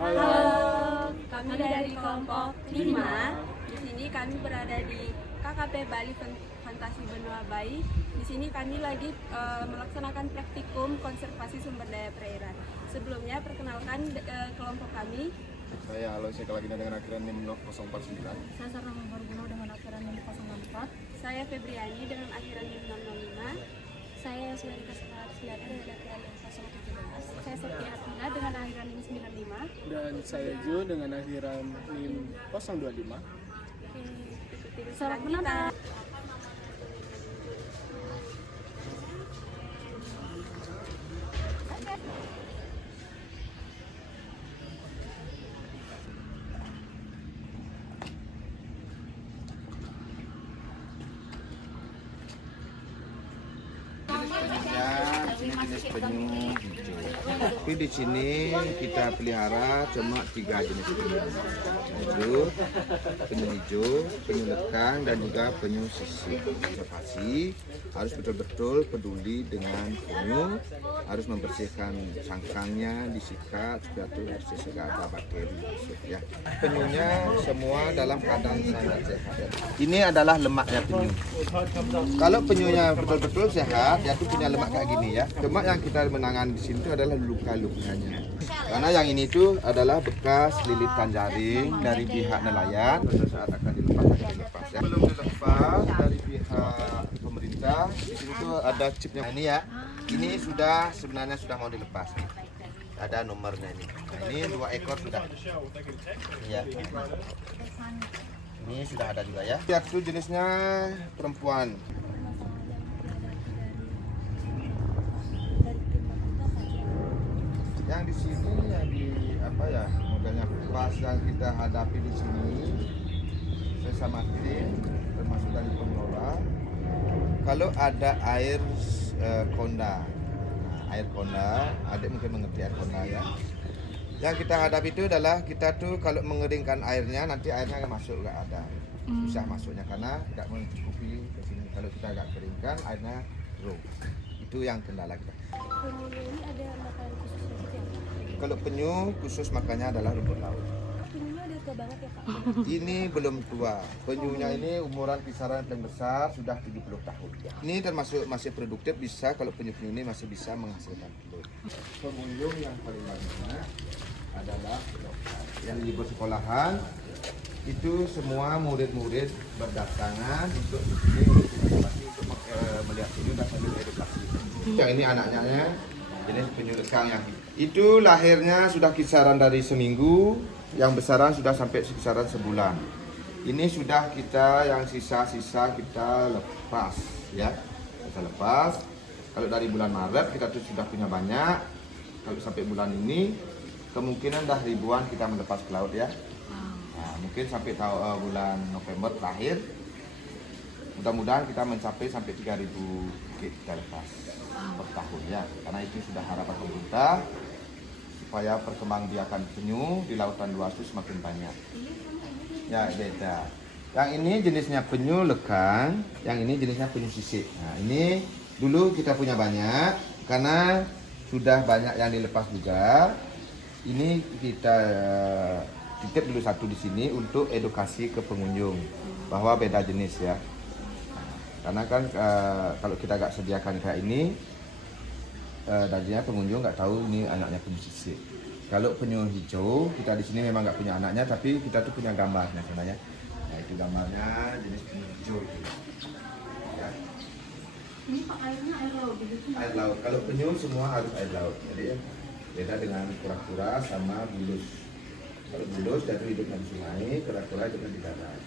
Halo, kami dari kelompok 5. Di sini kami berada di KKP Bali Fantasi Benua Bayi. Di sini kami lagi melaksanakan praktikum konservasi sumber daya perairan. Sebelumnya perkenalkan kelompok kami. Saya Aloysia Kalagina dengan akhiran NIM 049. Saya Sarah Manggarbuno dengan akhiran NIM 064. Saya Febriani dengan akhiran NIM 005. Saya Suherika Suliani dengan akhiran NIM 017. Saya Septi Atina dengan akhiran NIM 95. Dan saya Ju dengan akhiran NIM 025. Selamat menonton. Jenis penyu hijau. Tapi di sini kita pelihara cuma 3 jenis penyu. Yaitu penyu hijau, penyu lekang, dan juga penyu sisik. Konservasi harus betul-betul peduli dengan penyu, harus membersihkan cangkangnya, disikat supaya tidak ada bakteri masuk ya. Penyunya semua dalam keadaan sangat sehat. Ini adalah lemaknya penyu. Kalau penyunya betul-betul sehat, dia tuh punya lemak kayak gini ya. Cuma yang kita menangani di sini itu adalah luka-lukanya. Karena yang ini tuh adalah bekas lilitan jaring dari pihak nelayan. Pada saat akan dilepas ya. Belum dilepas dari pihak pemerintah. Di sini tuh ada chipnya. Nah, ini ya. Ini sebenarnya sudah mau dilepas nih. Ada nomornya ini. Nah, ini 2 ekor sudah. Ya. Ini sudah ada juga ya. Lihat tuh jenisnya perempuan. Yang di sini yang di apa ya modelnya pas yang kita hadapi di sini saya sama tim termasuk dari pengelola kalau ada air konda. Nah, air konda, adik mungkin mengerti air konda ya. Yang kita hadapi itu adalah kita tuh kalau mengeringkan airnya nanti airnya akan masuk nggak ada susah masuknya karena tidak mencukupi ke sini. Kalau kita agak keringkan airnya low. Itu yang kendala kita. Penyu ini ada makanan khusus gitu ya? Kalau penyu khusus makannya adalah rumput laut. Penyunya udah tua banget ya Kak? Ini belum tua. Penyunya ini umuran kisaran yang besar sudah 70 tahun. Ini termasuk masih produktif bisa kalau penyu-penyu ini masih bisa menghasilkan telur. Pengunjung yang paling banyak adalah yang libur sekolahan itu semua murid-murid berdatangan untuk ini untuk melihat penyu dan sambil edukasi. Yang ini anaknya jenis penyu lekang yang itu lahirnya sudah kisaran dari seminggu, yang besaran sudah sampai kisaran sebulan. Ini sudah kita yang sisa-sisa kita lepas ya. Kita lepas. Kalau dari bulan Maret kita tuh sudah punya banyak. Kalau sampai bulan ini kemungkinan dah ribuan kita melepas ke laut ya. Nah, mungkin sampai bulan November terakhir mudah-mudahan kita mencapai sampai 3.000 kita lepas per tahun ya, karena itu sudah harapan pemerintah supaya perkembangbiakan penyu di lautan luas itu semakin banyak. Ya beda. Yang ini jenisnya penyu lekang, yang ini jenisnya penyu sisik. Nah ini dulu kita punya banyak karena sudah banyak yang dilepas juga. Ini kita titip dulu satu di sini untuk edukasi ke pengunjung bahwa beda jenis ya. Karena kan kalau kita nggak sediakan kayak ini, tadinya pengunjung nggak tahu ini anaknya penyu sisik. Kalau penyu hijau kita di sini memang nggak punya anaknya, tapi kita tuh punya gambarnya sebenarnya. Nah itu gambarnya jenis penyu hijau itu. Ya. Ini Pak airnya air laut gitu? Air laut. Kalau penyu semua harus air laut. Jadi beda dengan kura-kura sama bulus. Kalau bulus jatuh hidupnya di sungai, kura-kura hidupnya di darat.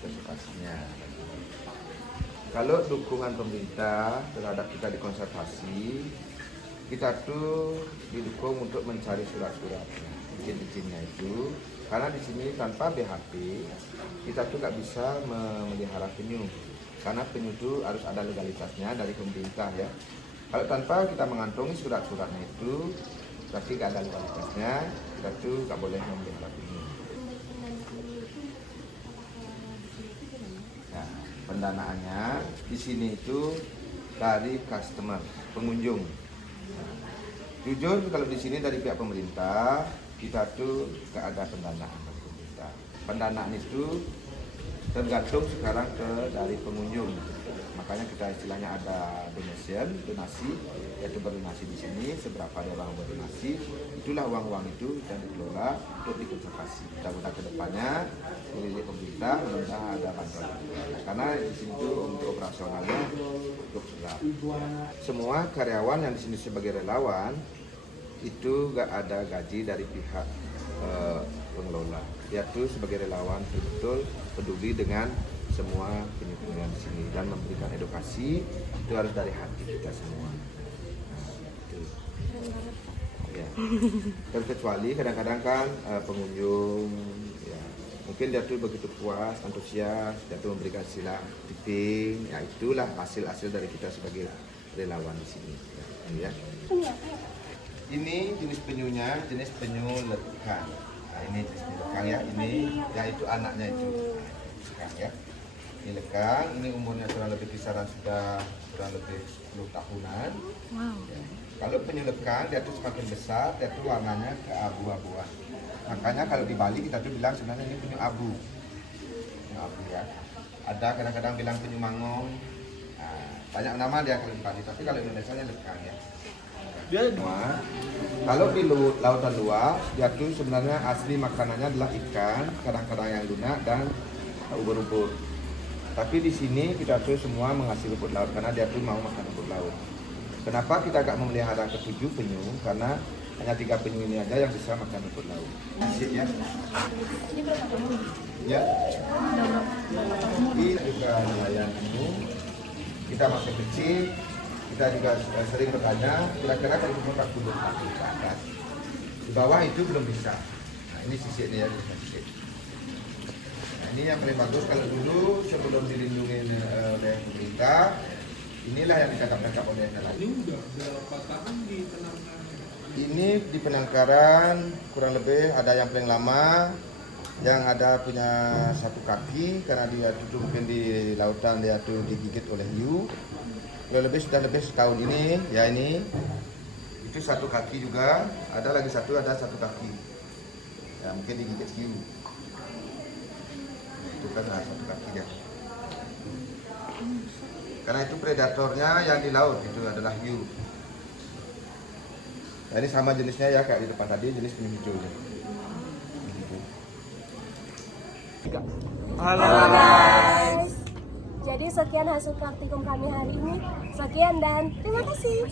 Konservasinya. Kalau dukungan pemerintah terhadap kita di konservasi, kita tuh didukung untuk mencari surat-surat izin-izinnya itu. Karena di sini tanpa BHP kita tuh nggak bisa memelihara penyu. Karena penyu itu harus ada legalitasnya dari pemerintah ya. Kalau tanpa kita mengantongi surat-suratnya itu, berarti nggak ada legalitasnya, kita tuh nggak boleh memelihara penyu. Nah, pendanaannya di sini itu dari customer, pengunjung. Jujur kalau di sini dari pihak pemerintah kita tuh nggak ada pendanaan dari pemerintah. Pendanaan itu tergantung sekarang dari pengunjung. Makanya kita istilahnya ada donasi, yaitu berdonasi di sini seberapa ada orang berdonasi, itulah uang-uang itu kita dikelola untuk dikonservasi. Mudah-mudahan kedepannya dari pemerintah mudah-mudahan ada bantuan. Karena di sini tuh untuk operasionalnya cukup berat. Semua karyawan yang di sini sebagai relawan itu gak ada gaji dari pihak pengelola. Dia tuh sebagai relawan betul-betul peduli dengan semua penyu-penyu di sini dan memberikan edukasi itu harus dari hati kita semua. Itu. Ya. Terkecuali kadang-kadang kan pengunjung ya, mungkin dia tuh begitu puas, antusias, dia tuh memberikan sila tipping, ya itulah hasil-hasil dari kita sebagai relawan di sini. Ya. Ini jenis penyunya, jenis penyu lekang. Nah, ini jenis penyu lekang ya, ini ya itu anaknya itu. Lekang ya. Ini lekang, ini umurnya kurang lebih kisaran sudah kurang lebih 10 tahunan. Wow. Ya. Kalau penyu lekang dia tuh semakin besar, dia tuh warnanya keabu-abuan. Makanya kalau di Bali kita tuh bilang sebenarnya ini penyu abu. Penyu abu ya. Ada kadang-kadang bilang penyu mangong. Nah, banyak nama dia kalau di Bali, tapi kalau Indonesia nya lekang ya. Kalau di lautan luas, dia tuh sebenarnya asli makanannya adalah ikan, kadang-kadang yang lunak dan ubur-ubur. Tapi di sini kita tuh semua mengasihi rumput laut karena dia tuh mau makan rumput laut. Kenapa kita agak memelihara ke-7 penyu? Karena hanya 3 penyu ini aja yang bisa makan rumput laut. Asik ya? Ya. Ini juga nelayan penyu. Kita masih kecil. Kita juga sering bertanya, kira-kira kalau umur 40 tahun ke atas. Di bawah itu belum bisa. Nah, ini sisik nih ya, sisik. Nah, ini yang paling bagus kalau dulu sebelum dilindungi oleh pemerintah, inilah yang ditangkap-tangkap oleh nelayan. Ini udah berapa tahun di penangkaran? Ini di penangkaran kurang lebih ada yang paling lama, yang ada punya 1 kaki karena dia itu mungkin di lautan dia tuh digigit oleh hiu. Sudah lebih setahun ini, ya ini itu 1 kaki juga, ada lagi ada 1 kaki, ya mungkin digigit hiu. Nah, itu kan 1 kaki ya. Karena itu predatornya yang di laut itu adalah hiu. Nah, ini sama jenisnya ya kayak di depan tadi, jenis penyu hijau. Halo guys. Jadi sekian hasil praktikum kami hari ini. Sekian dan terima kasih.